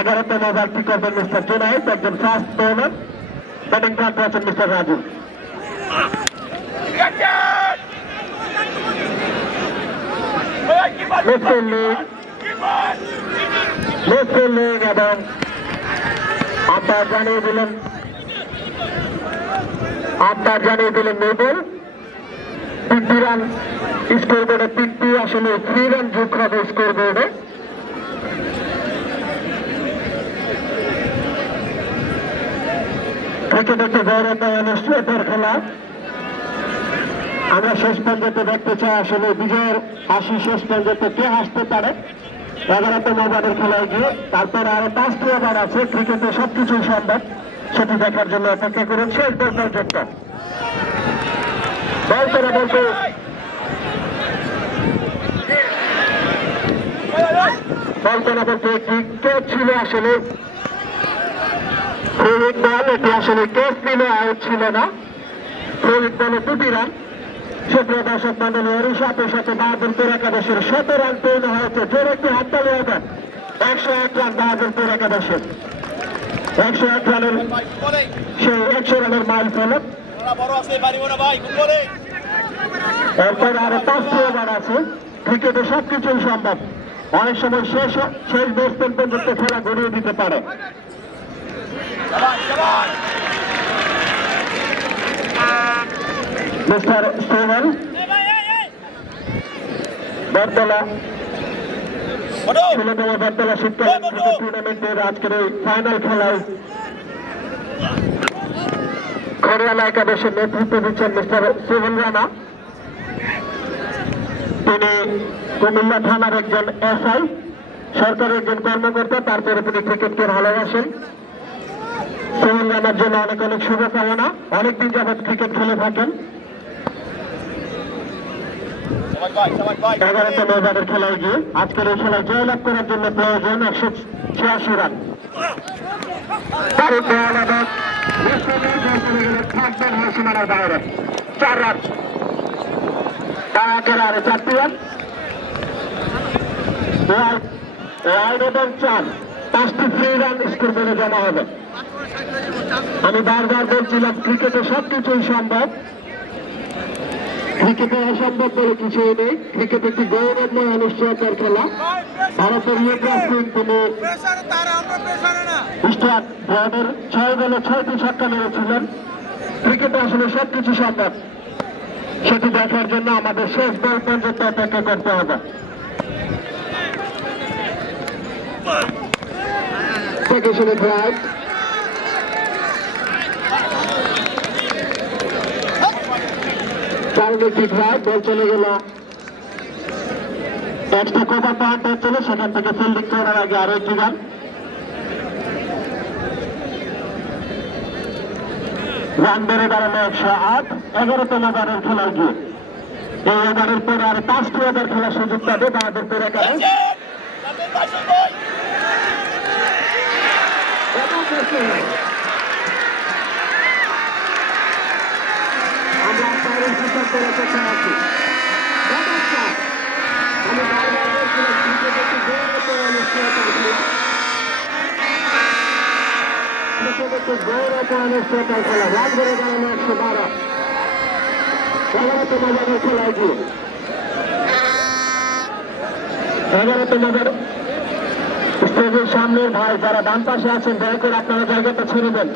11তম ওভারটি করবেন মিস্টার জুনাইদ, একজন fast bowler. Batting প্রান্ত আছেন মিস্টার রাজু। এবং আব্বার জানিয়ে দিলেন নোবেল 3 রান স্কোর বোর্ডে, 3টি আসলে 3 রান যোগ হবে স্কোর বোর্ডে। ক্রিকেট একটি গৌরবময় অনিশ্চয়তার খেলা। আমরা শেষ পর্যন্ত দেখতে চাই আসলে বিজয়ের হাসি শেষ পর্যন্ত কে হাসতে পারে 11তম ওভারের খেলায় গিয়ে। তারপর আরো 5টি ওভার আছে, ক্রিকেটে সবকিছুই সম্ভব, সেটি দেখার জন্য অপেক্ষা করুন। শেষ বল পর্যন্ত বল করা বলতে একটি ক্যাচ ছিল, আসলে ফ্লোরিক বল, এটি আসলে ক্যাচ নিলে আউট ছিল না। ফ্লোরিক বলে 2টি রান। সুপ্রিয় দর্শক মন্ডলী, এরই সাথে সাথে বাহাদুরপুর একাদশের 100 রান পূর্ণ হয়েছে। জোর একটি হাততালি হবে। 101 রান বাহাদুরপুর একাদশের, 101 রানের সেই 100 রানের মাইল ফলক। এরপর আরো 5টি ওভার আছে, ক্রিকেটে সবকিছুই সম্ভব। অনেক সময় শেষ ব্যাটসম্যান পর্যন্ত খেলা গড়িয়ে দিতে পারে। মিস্টার স্টিভেন বরতলা, 16তম বরতলা শীতকালীন ক্রিকেট টুর্নামেন্টের আজকের এই ফাইনাল খেলায় খড়িয়ালা একাদশের নেতৃত্ব দিচ্ছেন মিস্টার স্টিভেন রানা। তিনি কুমিল্লা থানার একজন এসআই, সরকারের একজন কর্মকর্তা, তারপরে তিনি ক্রিকেটকে ভালোবাসেন। স্টিভেন রানার জন্য অনেক অনেক শুভকামনা। অনেকদিন যাবৎ ক্রিকেট খেলে থাকেন। 11তম ওভারের খেলায় গিয়ে আজকের এই খেলায় জয়লাভ করার জন্য প্রয়োজন 186 রান। সীমানার বাইরে 4 রান, তার আরো 4টি রান, ওয়াইড এবং 4, 5টি ফ্রি রান স্কোর বোর্ডে জমা হবে। আমি বারবার বলছিলাম ক্রিকেটে সবকিছুই সম্ভব, ক্রিকেটে অসম্ভব বলে কিছুই নেই। ক্রিকেট একটি গৌরবময় অনিশ্চয়তার খেলা। ভারতের ইউক্রাস সিং তিনি স্টার্ট ব্রডের 6 বলে 6টি ছক্কা মেরেছিলেন। ক্রিকেটে আসলে সবকিছু সম্ভব, সেটি দেখার জন্য আমাদের শেষ বল পর্যন্ত অপেক্ষা করতে হবে। বল চলে গেল, একটা কভার পয়েন্ট হচ্ছিল, সেখান থেকে ফিল্ডিং করার আগে আরো একটি রান। রান বেড়ে দাঁড়ানো 108। 11তম ওভারের খেলায় গিয়ে এই ওভারের পরে আরো 5টি ওভার খেলার সুযোগ পাবে বাহাদুরপুর একাদশ। আমরা আপনাদের সিদ্ধান্ত অপেক্ষা আছি। আমি বারবার বলছিলাম ক্রিকেট একটি গৌরবময় অনিশ্চয়তার খেলা। রান ধরে দাঁড়ানো 112। 11তম ওভারের খেলায় গিয়ে 11তম ওভার স্টেজের সামনের ভাই যারা ডান পাশে আছেন, দয়া করে আপনারা জায়গাটা ছেড়ে দেন।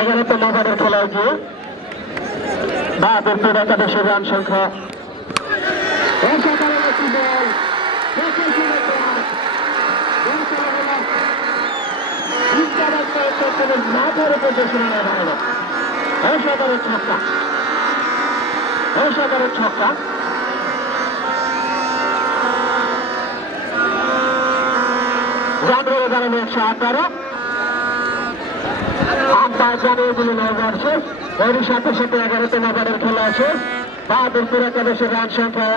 এগারোতম ওভারের খেলায় গিয়ে বাহাদুরপুর একাদশের রান সংখ্যা অসাধারণ একটি বল, মাথার উপর সীমানায় দাঁড়ানো অসাধারণ ছক্কা, অসাধারণ ছক্কা। রান ধরে দাঁড়ানো 118। আম্পায়ার জানিয়ে দিলেন ওভার শেষ। এরই সাথে সাথে 11তম ওভারের খেলা শেষ। বাহাদুরপুর একাদশের রান সংখ্যা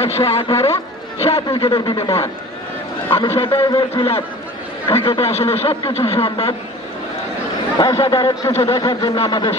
118, 7 উইকেটের বিনিময়। আমি সেটাই বলছিলাম ক্রিকেটে আসলে সবকিছু সম্ভব। অসাধারণ কিছু দেখার জন্য আমাদের